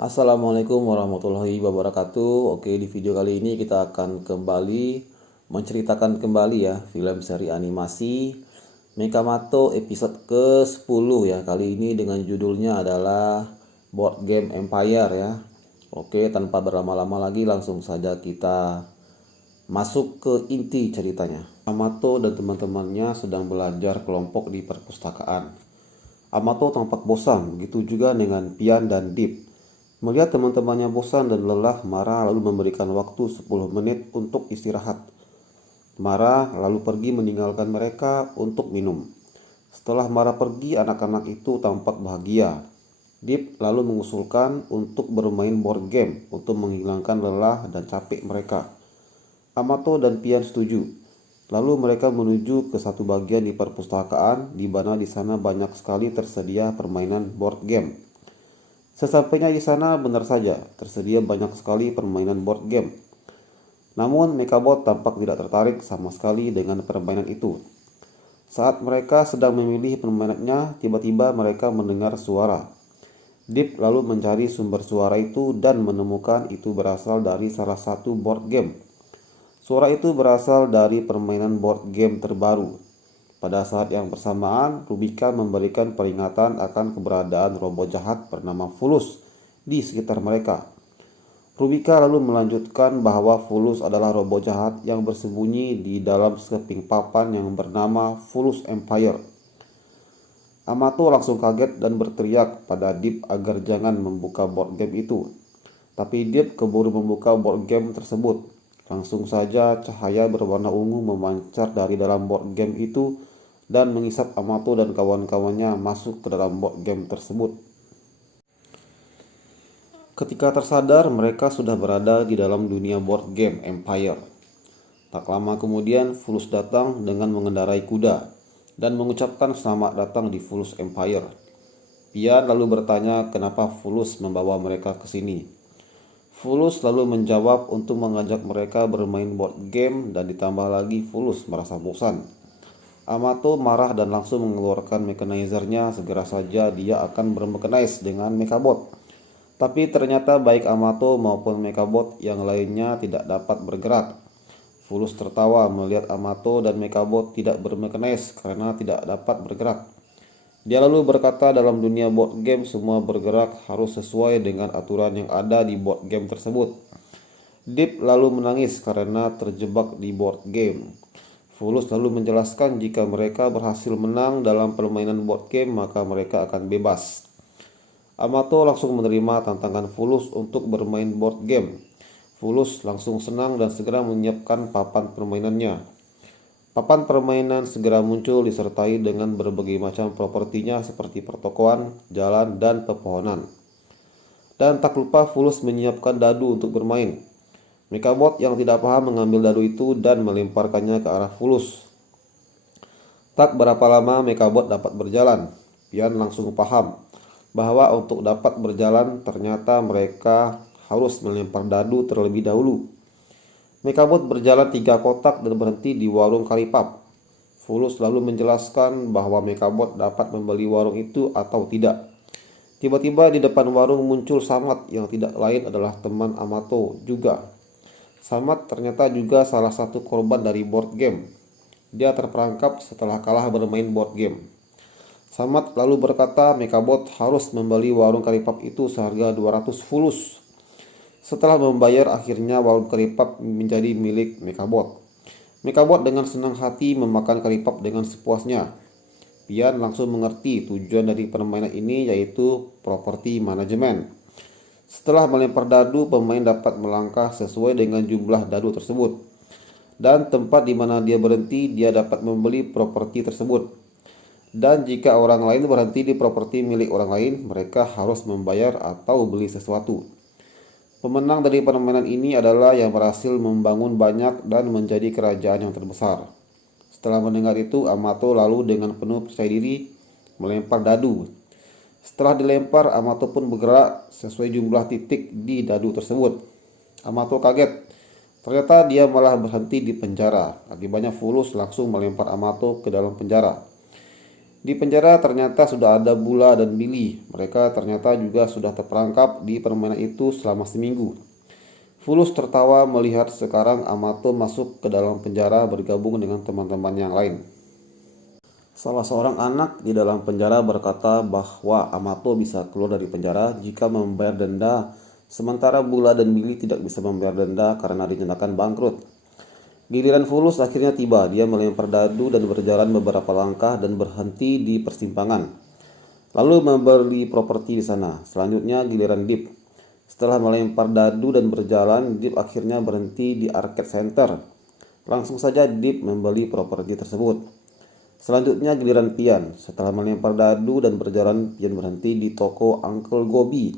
Assalamualaikum warahmatullahi wabarakatuh. Oke, di video kali ini kita akan kembali menceritakan kembali ya film seri animasi Mekamato episode ke-10 ya. Kali ini dengan judulnya adalah Board Game Empire ya. Oke, tanpa berlama-lama lagi langsung saja kita masuk ke inti ceritanya. Amato dan teman-temannya sedang belajar kelompok di perpustakaan. Amato tampak bosan, begitu juga dengan Pian dan Deep. Melihat teman-temannya bosan dan lelah, Mara lalu memberikan waktu 10 menit untuk istirahat. Mara lalu pergi meninggalkan mereka untuk minum. Setelah Mara pergi, anak-anak itu tampak bahagia. Deep lalu mengusulkan untuk bermain board game untuk menghilangkan lelah dan capek mereka. Amato dan Pian setuju. Lalu mereka menuju ke satu bagian di perpustakaan di mana di sana banyak sekali tersedia permainan board game. Sesampainya di sana, benar saja tersedia banyak sekali permainan board game. Namun Mekabot tampak tidak tertarik sama sekali dengan permainan itu. Saat mereka sedang memilih permainannya, tiba-tiba mereka mendengar suara. Deep lalu mencari sumber suara itu dan menemukan itu berasal dari salah satu board game. Suara itu berasal dari permainan board game terbaru. Pada saat yang bersamaan, Rubika memberikan peringatan akan keberadaan robot jahat bernama Fulus di sekitar mereka. Rubika lalu melanjutkan bahwa Fulus adalah robot jahat yang bersembunyi di dalam sekeping papan yang bernama Fulus Empire. Amato langsung kaget dan berteriak pada Deep agar jangan membuka board game itu. Tapi Deep keburu membuka board game tersebut. Langsung saja cahaya berwarna ungu memancar dari dalam board game itu dan mengisap Amato dan kawan-kawannya masuk ke dalam board game tersebut. Ketika tersadar, mereka sudah berada di dalam dunia board game Empire. Tak lama kemudian, Fulus datang dengan mengendarai kuda dan mengucapkan selamat datang di Fulus Empire. Pian lalu bertanya kenapa Fulus membawa mereka ke sini. Fulus lalu menjawab untuk mengajak mereka bermain board game dan ditambah lagi Fulus merasa bosan. Amato marah dan langsung mengeluarkan mechanizernya. Segera saja dia akan bermechanize dengan Mekabot. Tapi ternyata baik Amato maupun Mekabot yang lainnya tidak dapat bergerak. Fulus tertawa melihat Amato dan Mekabot tidak bermechanize karena tidak dapat bergerak. Dia lalu berkata dalam dunia board game semua bergerak harus sesuai dengan aturan yang ada di board game tersebut. Deep lalu menangis karena terjebak di board game. Fulus lalu menjelaskan jika mereka berhasil menang dalam permainan board game maka mereka akan bebas. Amato langsung menerima tantangan Fulus untuk bermain board game. Fulus langsung senang dan segera menyiapkan papan permainannya. Papan permainan segera muncul disertai dengan berbagai macam propertinya seperti pertokoan, jalan, dan pepohonan. Dan tak lupa Fulus menyiapkan dadu untuk bermain. Mekabot yang tidak paham mengambil dadu itu dan melemparkannya ke arah Fulus. Tak berapa lama Mekabot dapat berjalan. Pian langsung paham bahwa untuk dapat berjalan ternyata mereka harus melempar dadu terlebih dahulu. Mekabot berjalan 3 kotak dan berhenti di warung Karipap. Fulus lalu menjelaskan bahwa Mekabot dapat membeli warung itu atau tidak. Tiba-tiba di depan warung muncul Samat yang tidak lain adalah teman Amato juga. Samat ternyata juga salah satu korban dari board game. Dia terperangkap setelah kalah bermain board game. Samat lalu berkata Mekabot harus membeli warung Karipap itu seharga 200 fulus. Setelah membayar, akhirnya warung Karipap menjadi milik Mekabot. Mekabot dengan senang hati memakan Karipap dengan sepuasnya. Pian langsung mengerti tujuan dari permainan ini yaitu properti manajemen. Setelah melempar dadu, pemain dapat melangkah sesuai dengan jumlah dadu tersebut. Dan tempat di mana dia berhenti, dia dapat membeli properti tersebut. Dan jika orang lain berhenti di properti milik orang lain, mereka harus membayar atau beli sesuatu. Pemenang dari permainan ini adalah yang berhasil membangun banyak dan menjadi kerajaan yang terbesar. Setelah mendengar itu, Amato lalu dengan penuh percaya diri melempar dadu. Setelah dilempar, Amato pun bergerak sesuai jumlah titik di dadu tersebut. Amato kaget. Ternyata dia malah berhenti di penjara. Akibatnya Fulus langsung melempar Amato ke dalam penjara. Di penjara ternyata sudah ada Bula dan Billy. Mereka ternyata juga sudah terperangkap di permainan itu selama seminggu. Fulus tertawa melihat sekarang Amato masuk ke dalam penjara bergabung dengan teman-teman yang lain. Salah seorang anak di dalam penjara berkata bahwa Amato bisa keluar dari penjara jika membayar denda, sementara Bula dan Billy tidak bisa membayar denda karena dinyatakan bangkrut. Giliran Fulus akhirnya tiba. Dia melempar dadu dan berjalan beberapa langkah dan berhenti di persimpangan, lalu membeli properti di sana. Selanjutnya giliran Deep. Setelah melempar dadu dan berjalan, Deep akhirnya berhenti di arcade center. Langsung saja Deep membeli properti tersebut. Selanjutnya giliran Pian. Setelah melempar dadu dan berjalan, Pian berhenti di toko Uncle Gobi.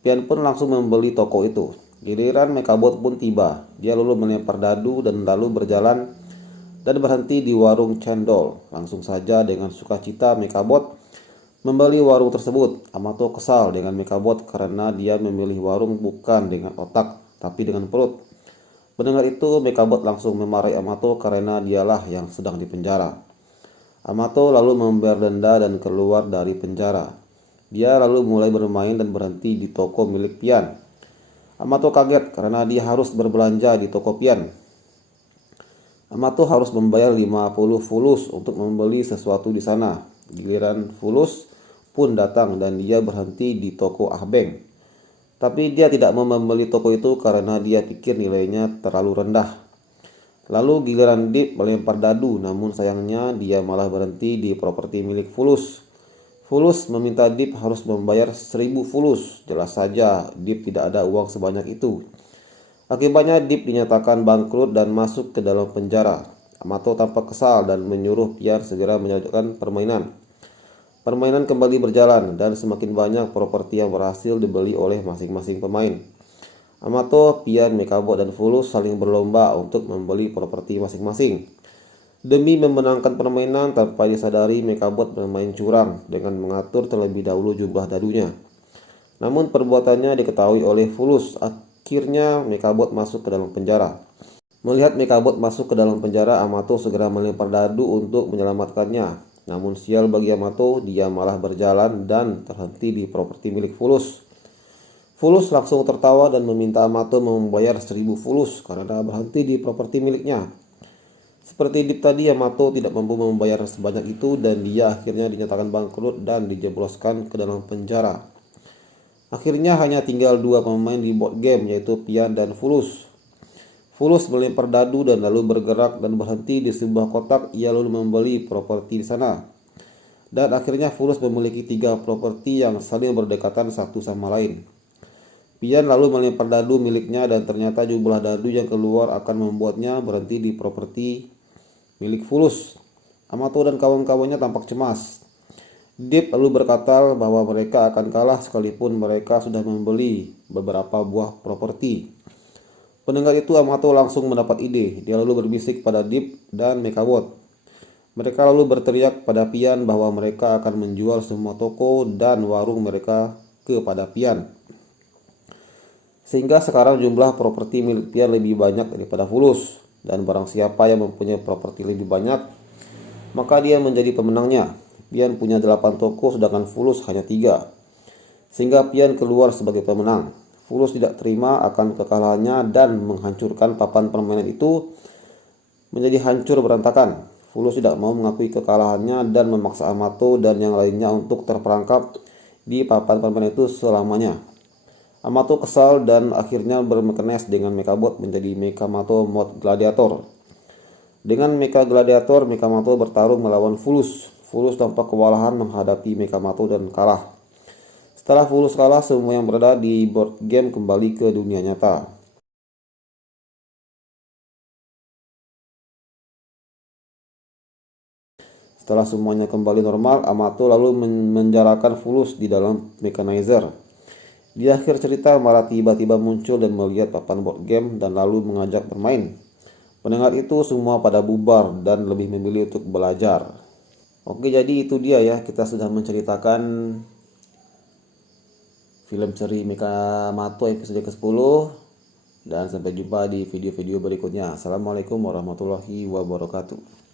Pian pun langsung membeli toko itu. Giliran Mekabot pun tiba. Dia lalu melempar dadu dan lalu berjalan dan berhenti di warung cendol. Langsung saja dengan sukacita Mekabot membeli warung tersebut. Amato kesal dengan Mekabot karena dia memilih warung bukan dengan otak, tapi dengan perut. Mendengar itu, Mekabot langsung memarahi Amato karena dialah yang sedang dipenjara. Amato lalu membayar denda dan keluar dari penjara. Dia lalu mulai bermain dan berhenti di toko milik Pian. Amato kaget karena dia harus berbelanja di toko Pian. Amato harus membayar 50 fulus untuk membeli sesuatu di sana. Giliran Fulus pun datang dan dia berhenti di toko Ahbeng. Tapi dia tidak mau membeli toko itu karena dia pikir nilainya terlalu rendah. Lalu giliran Deep melempar dadu, namun sayangnya dia malah berhenti di properti milik Fulus. Fulus meminta Deep harus membayar 1000 fulus. Jelas saja Deep tidak ada uang sebanyak itu. Akibatnya Deep dinyatakan bangkrut dan masuk ke dalam penjara. Amato tampak kesal dan menyuruh Pian segera menyelesaikan permainan. Permainan kembali berjalan dan semakin banyak properti yang berhasil dibeli oleh masing-masing pemain. Amato, Pian, Mekabot, dan Fulus saling berlomba untuk membeli properti masing-masing. Demi memenangkan permainan, tanpa disadari Mekabot bermain curang dengan mengatur terlebih dahulu jumlah dadunya. Namun perbuatannya diketahui oleh Fulus. Akhirnya Mekabot masuk ke dalam penjara. Melihat Mekabot masuk ke dalam penjara, Amato segera melempar dadu untuk menyelamatkannya. Namun sial bagi Amato, dia malah berjalan dan terhenti di properti milik Fulus. Fulus langsung tertawa dan meminta Amato membayar 1000 fulus karena berhenti di properti miliknya. Seperti Deep tadi, Amato tidak mampu membayar sebanyak itu dan dia akhirnya dinyatakan bangkrut dan dijebloskan ke dalam penjara. Akhirnya hanya tinggal 2 pemain di board game, yaitu Pian dan Fulus. Fulus melempar dadu dan lalu bergerak dan berhenti di sebuah kotak. Ia lalu membeli properti di sana. Dan akhirnya Fulus memiliki 3 properti yang saling berdekatan satu sama lain. Pian lalu melempar dadu miliknya dan ternyata jumlah dadu yang keluar akan membuatnya berhenti di properti milik Fulus. Amato dan kawan-kawannya tampak cemas. Deep lalu berkata bahwa mereka akan kalah sekalipun mereka sudah membeli beberapa buah properti. Pendengar itu, Amato langsung mendapat ide. Dia lalu berbisik pada Deep dan Mekabot. Mereka lalu berteriak pada Pian bahwa mereka akan menjual semua toko dan warung mereka kepada Pian. Sehingga sekarang jumlah properti milik Pian lebih banyak daripada Fulus. Dan barang siapa yang mempunyai properti lebih banyak, maka dia menjadi pemenangnya. Pian punya 8 toko sedangkan Fulus hanya 3. Sehingga Pian keluar sebagai pemenang. Fulus tidak terima akan kekalahannya dan menghancurkan papan permainan itu menjadi hancur berantakan. Fulus tidak mau mengakui kekalahannya dan memaksa Amato dan yang lainnya untuk terperangkap di papan permainan itu selamanya. Amato kesal dan akhirnya bermekanes dengan Mekabot menjadi Mekamato Mod Gladiator. Dengan Mecha Gladiator, Mekamato bertarung melawan Fulus. Fulus tampak kewalahan menghadapi Mekamato dan kalah. Setelah Fulus kalah, semua yang berada di board game kembali ke dunia nyata. Setelah semuanya kembali normal, Amato lalu menjarakan Fulus di dalam mechanizer. Di akhir cerita, malah tiba-tiba muncul dan melihat papan board game dan lalu mengajak bermain. Pendengar itu semua pada bubar dan lebih memilih untuk belajar. Oke, jadi itu dia ya, kita sudah menceritakan film seri Mekamato episode ke-10. Dan sampai jumpa di video-video berikutnya. Assalamualaikum warahmatullahi wabarakatuh.